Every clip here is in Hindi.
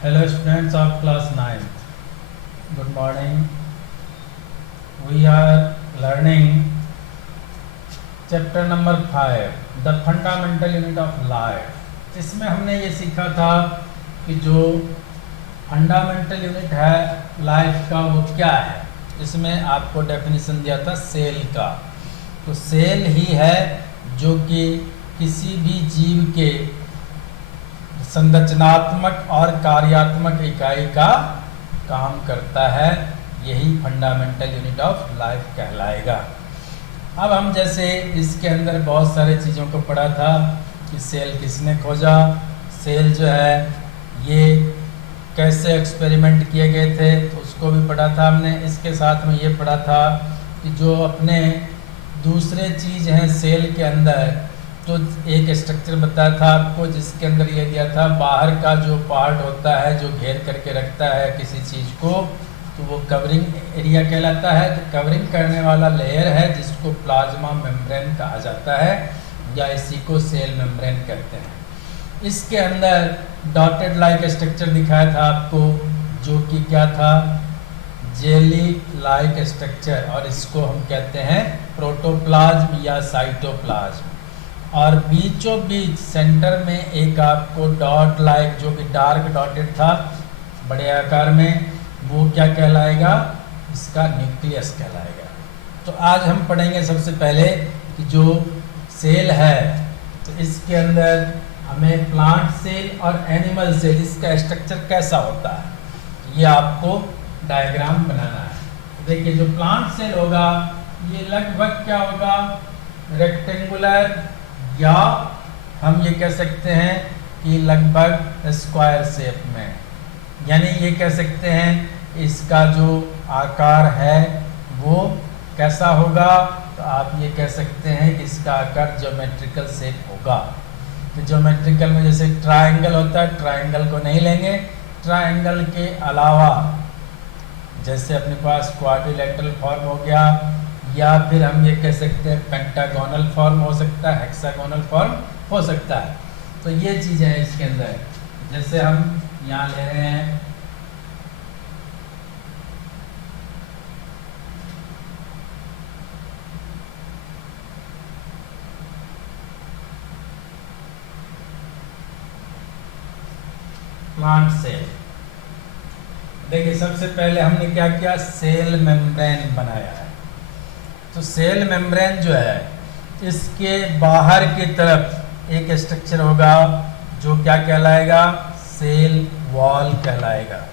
Hello students of class 9th. Good morning. We are learning chapter number 5, the fundamental unit of life. इसमें हमने ये सीखा था कि जो फंडामेंटल यूनिट है लाइफ का वो क्या है। इसमें आपको डेफिनेशन दिया था सेल का। तो सेल ही है जो कि किसी भी जीव के संरचनात्मक और कार्यात्मक इकाई का काम करता है। यही फंडामेंटल यूनिट ऑफ लाइफ कहलाएगा। अब हम जैसे इसके अंदर बहुत सारे चीज़ों को पढ़ा था कि सेल किसने खोजा, सेल जो है ये कैसे एक्सपेरिमेंट किए गए थे तो उसको भी पढ़ा था हमने। इसके साथ में ये पढ़ा था कि जो अपने दूसरे चीज़ हैं सेल के अंदर, तो एक स्ट्रक्चर बताया था आपको जिसके अंदर ये दिया था बाहर का जो पार्ट होता है जो घेर करके रखता है किसी चीज़ को, तो वो कवरिंग एरिया कहलाता है। तो कवरिंग करने वाला लेयर है जिसको प्लाज्मा मेम्ब्रेन कहा जाता है या इसी को सेल मेम्ब्रेन कहते हैं। इसके अंदर डॉटेड लाइक स्ट्रक्चर दिखाया था आपको जो कि क्या था, जेली लाइक स्ट्रक्चर, और इसको हम कहते हैं प्रोटोप्लाज्म या साइटोप्लाज्म। और बीचों बीच सेंटर में एक आपको डॉट लाइक जो कि डार्क डॉटेड था बड़े आकार में, वो क्या कहलाएगा, इसका न्यूक्लियस कहलाएगा। तो आज हम पढ़ेंगे सबसे पहले कि जो सेल है तो इसके अंदर हमें प्लांट सेल और एनिमल सेल इसका स्ट्रक्चर कैसा होता है ये आपको डायग्राम बनाना है। देखिए जो प्लांट सेल होगा ये लगभग क्या होगा, रेक्टेंगुलर, या हम ये कह सकते हैं कि लगभग स्क्वायर शेप में, यानी ये कह सकते हैं इसका जो आकार है वो कैसा होगा, तो आप ये कह सकते हैं कि इसका आकार ज्योमेट्रिकल शेप होगा। तो ज्योमेट्रिकल में जैसे ट्रायंगल होता है, ट्रायंगल को नहीं लेंगे, ट्रायंगल के अलावा जैसे अपने पास क्वाड्रिलेटरल फॉर्म हो गया, या फिर हम ये कह सकते हैं पेंटागोनल फॉर्म हो सकता है, हेक्सागोनल फॉर्म हो सकता है। तो ये चीज़ें हैं इसके अंदर। जैसे हम यहाँ ले रहे हैं प्लांट सेल। देखिए सबसे पहले हमने क्या किया, सेल मेम्ब्रेन बनाया है। तो सेल मेम्ब्रेन जो है इसके बाहर की तरफ एक स्ट्रक्चर होगा जो क्या कहलाएगा, सेल वॉल कहलाएगा।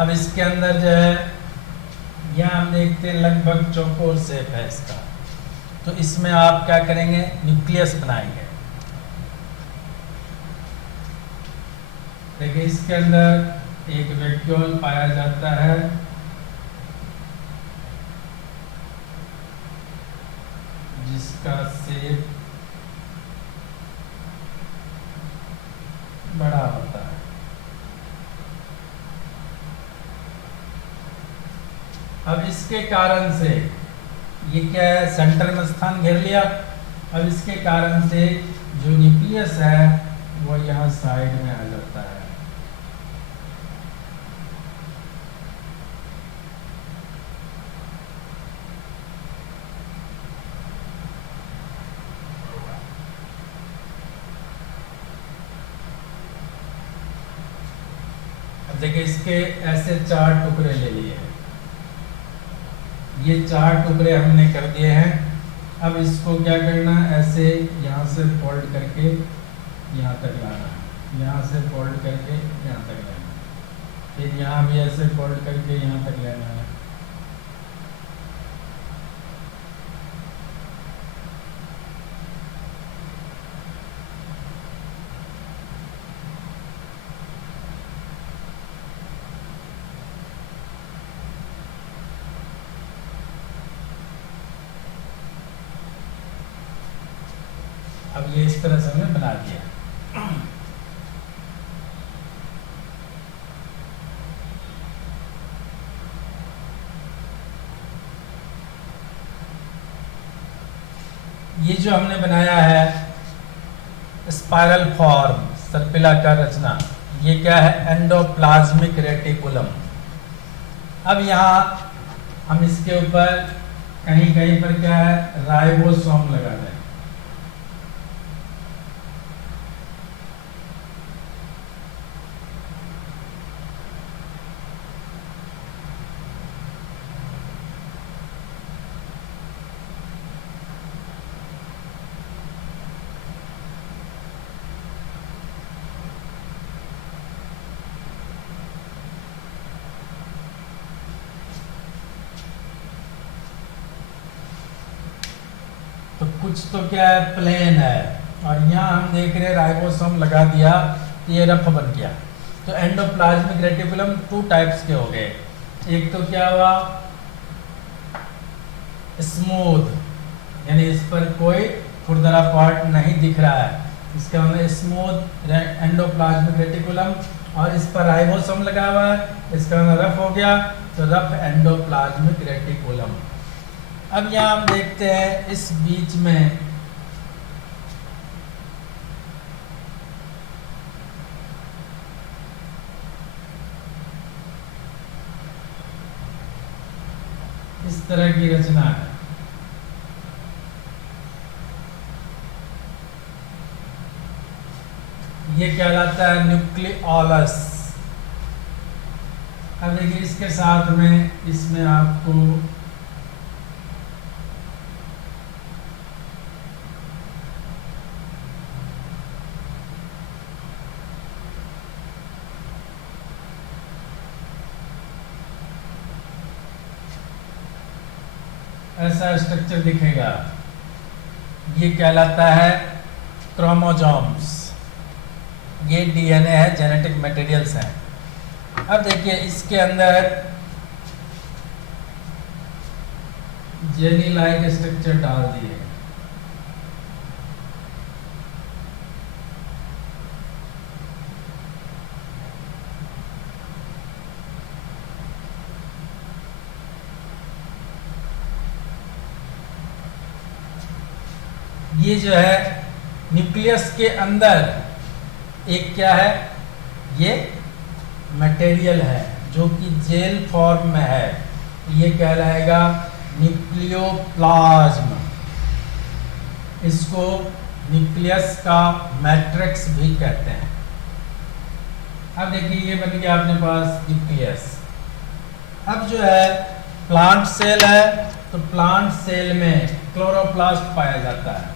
अब इसके अंदर जो है यहाँ हम देखते हैं लगभग चौकोर शेप है इसका, तो इसमें आप क्या करेंगे, न्यूक्लियस बनाएंगे। देखिए इसके अंदर एक वैक्यूल पाया जाता है, जिसका शेप बड़ा होता है। अब इसके कारण से ये क्या है, सेंटर में स्थान घेर लिया। अब इसके कारण से जो न्यूक्लियस है वो यहाँ साइड में आ जाता है। अब देखिए इसके ऐसे 4 टुकड़े ले लिए, ये 4 टुकड़े हमने कर दिए हैं। अब इसको क्या करना है, ऐसे यहाँ से फोल्ड करके यहाँ तक लाना है, यहाँ से फोल्ड करके यहाँ तक लाना है, फिर यहाँ भी ऐसे फोल्ड करके यहाँ तक लेना है। अब ये इस तरह से हमने बना दिया। ये जो हमने बनाया है स्पाइरल फॉर्म, सर्पिलाकार रचना, ये क्या है, एंडोप्लाज्मिक रेटिकुलम। अब यहाँ हम इसके ऊपर कहीं कहीं पर क्या है, राइबोसोम लगा दें। तो कुछ तो क्या है, प्लेन है, और यहाँ हम देख रहे हैं राइबोसोम लगा दिया तो ये रफ बन गया। तो एंडोप्लाज्मिक रेटिकुलम 2 टाइप्स के हो गए। एक तो क्या हुआ, स्मूथ, यानी इस पर कोई खुरदरा पार्ट नहीं दिख रहा है, इसका मतलब स्मूथ एंडोप्लाज्मिक रेटिकुलम। और इस पर राइबोसोम लगा हुआ है, इसका मतलब रफ हो गया, तो रफ एंडोप्लाज्मिक रेटिकुलम। अब यहाँ हम देखते हैं इस बीच में इस तरह की रचना है। ये कहलाता है न्यूक्लियोलस। अब देखिए इसके साथ में इसमें आपको ऐसा स्ट्रक्चर दिखेगा, ये कहलाता है क्रोमोसोम्स। ये डीएनए है, जेनेटिक मटेरियल्स हैं। अब देखिए इसके अंदर जेली लाइक स्ट्रक्चर डाल दिए। ये जो है न्यूक्लियस के अंदर एक क्या है, ये मटेरियल है जो कि जेल फॉर्म में है, ये कहलाएगा न्यूक्लियोप्लाज्म। इसको न्यूक्लियस का मैट्रिक्स भी कहते हैं। अब देखिए ये बन गया अपने पास न्यूक्लियस। अब जो है प्लांट सेल है, तो प्लांट सेल में क्लोरोप्लास्ट पाया जाता है।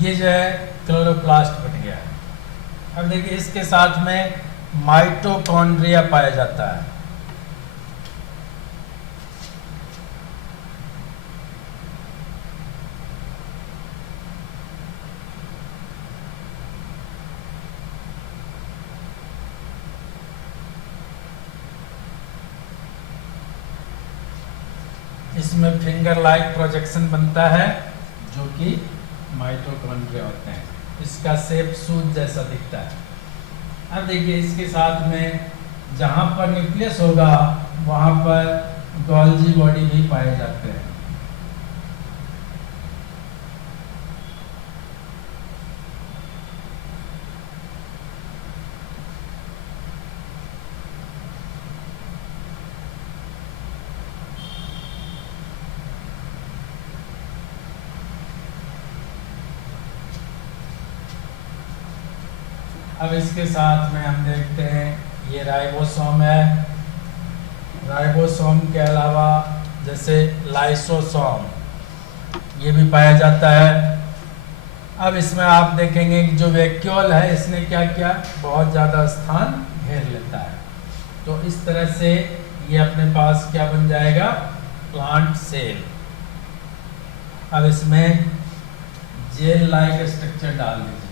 ये जो है क्लोरोप्लास्ट बन गया है। अब देखिए इसके साथ में माइटोकॉन्ड्रिया पाया जाता है। इसमें फिंगर लाइक प्रोजेक्शन बनता है जो कि माइटोकॉन्ड्रिया होते हैं। इसका शेप सूत जैसा दिखता है। अब देखिए इसके साथ में जहाँ पर न्यूक्लियस होगा वहाँ पर गोल्जी बॉडी भी पाए जाते हैं। अब इसके साथ में हम देखते हैं ये राइबोसोम है। राइबोसोम के अलावा जैसे लाइसोसोम ये भी पाया जाता है। अब इसमें आप देखेंगे कि जो वैक्यूल है इसने क्या किया, बहुत ज़्यादा स्थान घेर लेता है। तो इस तरह से ये अपने पास क्या बन जाएगा, प्लांट सेल। अब इसमें जेल लाइक स्ट्रक्चर डाल दीजिए।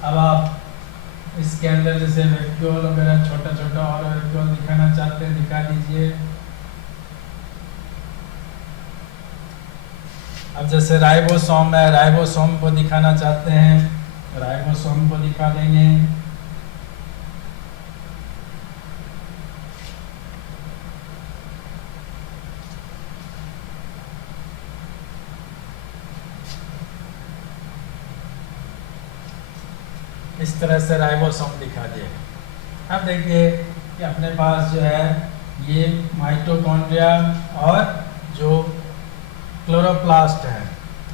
अब आप इसके अंदर जैसे वैक्यूल वगैरह छोटा छोटा और वैक्यूल दिखाना चाहते हैं, दिखा दीजिए। अब जैसे राइबोसोम है, राइबोसोम को दिखाना चाहते हैं, राइबोसोम को दिखा देंगे। इस तरह से राइबोसोम दिखा दिए। अब देखिए कि अपने पास जो है ये माइटोकॉन्ड्रिया और जो क्लोरोप्लास्ट है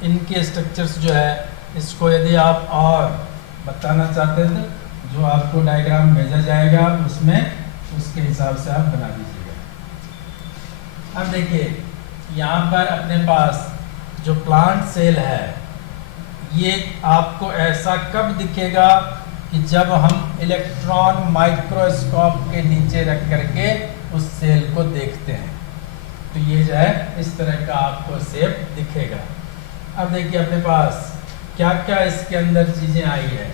इनके स्ट्रक्चर्स जो है, इसको यदि आप और बताना चाहते हैं तो जो आपको डायग्राम भेजा जाएगा उसमें उसके हिसाब से आप बना दीजिएगा। अब देखिए यहाँ पर अपने पास जो प्लांट सेल है ये आपको ऐसा कब दिखेगा कि जब हम इलेक्ट्रॉन माइक्रोस्कोप के नीचे रख करके उस सेल को देखते हैं। तो ये जो है इस तरह का आपको शेप दिखेगा। अब देखिए अपने पास क्या क्या इसके अंदर चीजें आई है।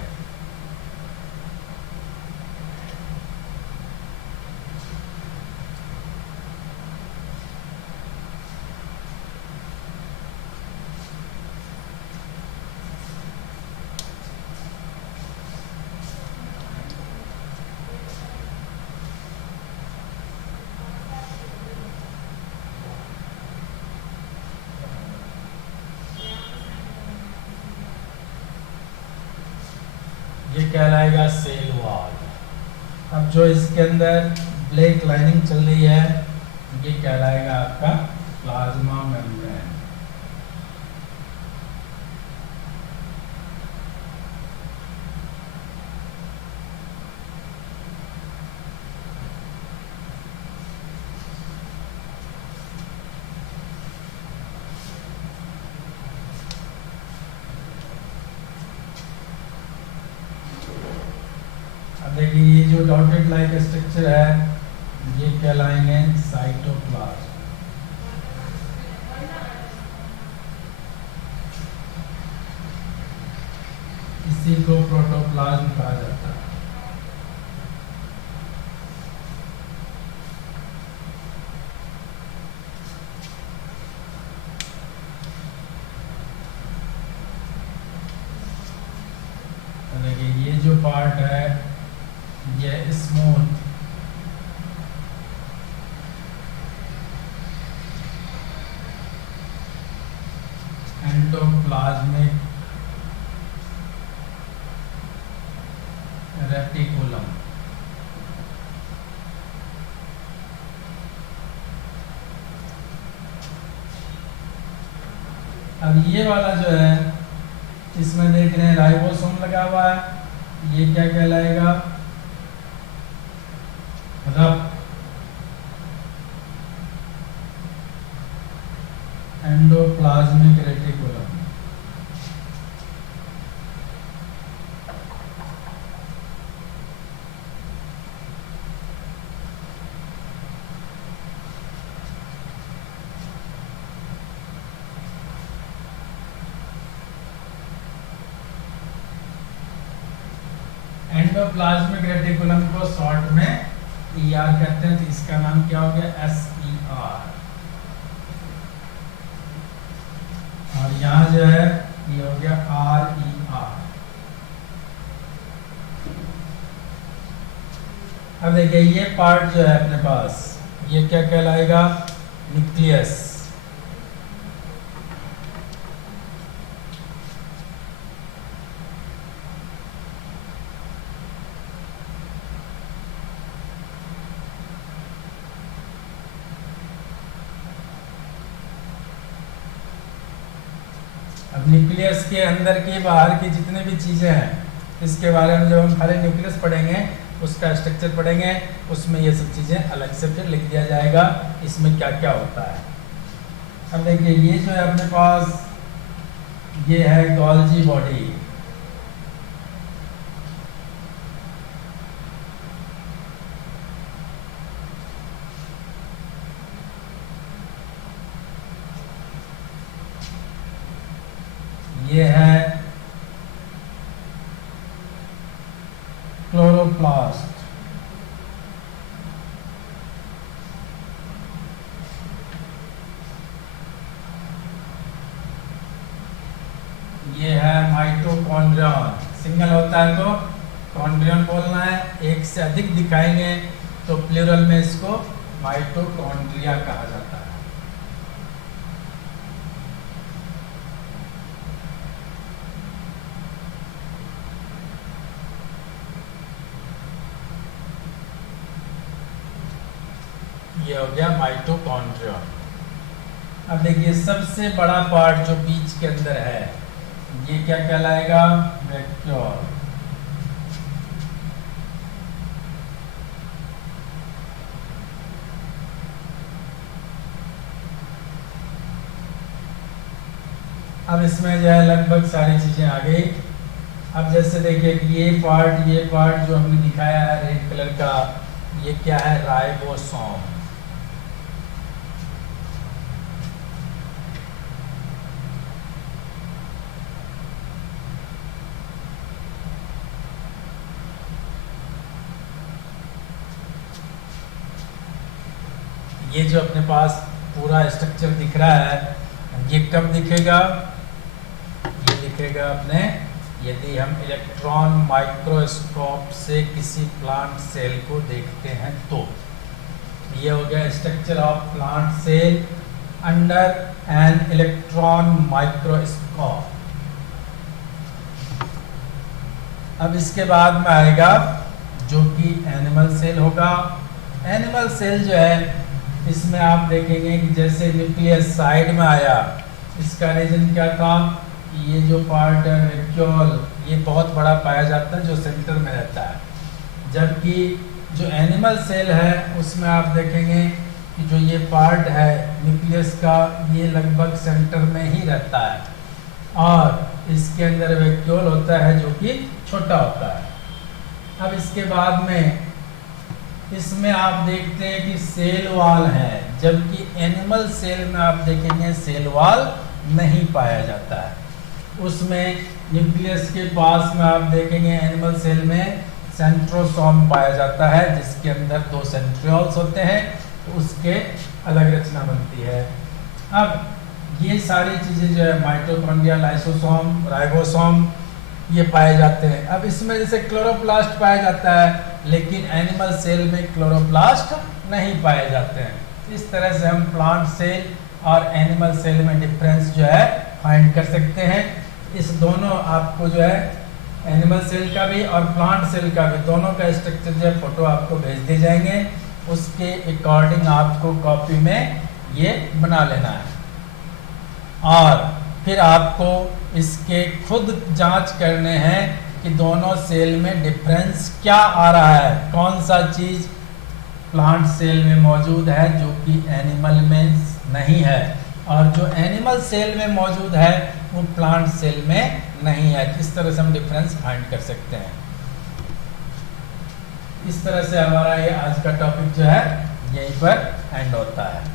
ये कहलाएगा सेल वॉल। अब जो इसके अंदर ब्लैक लाइनिंग चल रही है ये कहलाएगा आपका प्लाज्मा मेम्ब्रेन। देखिए ये जो डॉटेड लाइक स्ट्रक्चर है ये कहलाएंगे साइटोप्लाज्म। इसी को प्रोटोप्लाज्म कहा जाता है। देखिए ये जो पार्ट है ये स्मूथ एंडोप्लाज्मिक रेटिकुलम। अब ये वाला जो है इसमें देख रहे हैं राइबोसोम लगा हुआ है, ये क्या कहलाएगा? Rough endoplasmic reticulum. Endoplasmic reticulum को शॉर्ट में ER कहते हैं, तो इसका नाम क्या हो गया? SER। और यहाँ जो है ये हो गया RER। अब देखिए ये पार्ट जो है अपने पास ये क्या कहलाएगा? न्यूक्लियस। अब न्यूक्लियस के अंदर की बाहर की जितने भी चीज़ें हैं इसके बारे में जब हम खाली न्यूक्लियस पढ़ेंगे, उसका स्ट्रक्चर पढ़ेंगे, उसमें ये सब चीज़ें अलग से फिर लिख दिया जाएगा इसमें क्या क्या होता है। अब देखिए ये जो है अपने पास ये है गोल्जी बॉडी। ये है क्लोरोप्लास्ट। ये है माइटोकॉन्ड्रियन। सिंगल होता है तो कॉन्ड्रियन बोलना है, एक से अधिक दिखाएंगे तो प्लूरल में इसको माइटोकॉन्ड्रिया कहा जाता है। ये हो गया माइटोकॉन्ड्रिया। अब देखिए सबसे बड़ा पार्ट जो बीच के अंदर है ये क्या कहलाएगा? वैक्यूल। अब इसमें जो है लगभग सारी चीजें आ गई। अब जैसे देखिए कि ये पार्ट जो हमने दिखाया है रेड कलर का, ये क्या है? राइबोसोम। ये जो अपने पास पूरा स्ट्रक्चर दिख रहा है ये कब दिखेगा? ये दिखेगा अपने यदि हम इलेक्ट्रॉन माइक्रोस्कोप से किसी प्लांट सेल को देखते हैं तो। ये हो गया structure of plant cell under an electron microscope. अब इसके बाद में आएगा जो कि एनिमल सेल होगा। एनिमल सेल जो है इसमें आप देखेंगे कि जैसे न्यूक्लियस साइड में आया, इसका रीजन क्या था? ये जो पार्ट है वैक्यूल, ये बहुत बड़ा पाया जाता है जो सेंटर में रहता है, जबकि जो एनिमल सेल है उसमें आप देखेंगे कि जो ये पार्ट है न्यूक्लियस का ये लगभग सेंटर में ही रहता है और इसके अंदर वैक्यूल होता है जो कि छोटा होता है। अब इसके बाद में इसमें आप देखते हैं कि सेल वॉल है, जबकि एनिमल सेल में आप देखेंगे सेल वॉल नहीं पाया जाता है। उसमें न्यूक्लियस के पास में आप देखेंगे एनिमल सेल में सेंट्रोसोम पाया जाता है, जिसके अंदर 2 सेंट्रियोल्स होते हैं, तो उसके अलग रचना बनती है। अब ये सारी चीज़ें जो है माइटोकॉन्ड्रिया, लाइसोसोम, राइबोसोम ये पाए जाते हैं। अब इसमें जैसे क्लोरोप्लास्ट पाया जाता है, लेकिन एनिमल सेल में क्लोरोप्लास्ट नहीं पाए जाते हैं। इस तरह से हम प्लांट सेल और एनिमल सेल में डिफरेंस जो है फाइंड कर सकते हैं। इस दोनों आपको जो है एनिमल सेल का भी और प्लांट सेल का भी दोनों का स्ट्रक्चर जो है फोटो आपको भेज दिए जाएंगे, उसके अकॉर्डिंग आपको कॉपी में ये बना लेना है और फिर आपको इसके खुद जांच करने हैं कि दोनों सेल में डिफरेंस क्या आ रहा है, कौन सा चीज़ प्लांट सेल में मौजूद है जो कि एनिमल में नहीं है, और जो एनिमल सेल में मौजूद है वो प्लांट सेल में नहीं है। इस तरह से हम डिफरेंस फाइंड कर सकते हैं। इस तरह से हमारा ये आज का टॉपिक जो है यहीं पर एंड होता है।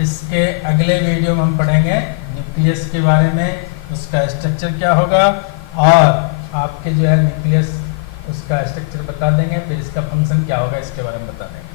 इसके अगले वीडियो में हम पढ़ेंगे न्यूक्लियस के बारे में, उसका स्ट्रक्चर क्या होगा, और आपके जो है न्यूक्लियस उसका स्ट्रक्चर बता देंगे, फिर इसका फंक्शन क्या होगा इसके बारे में बता देंगे।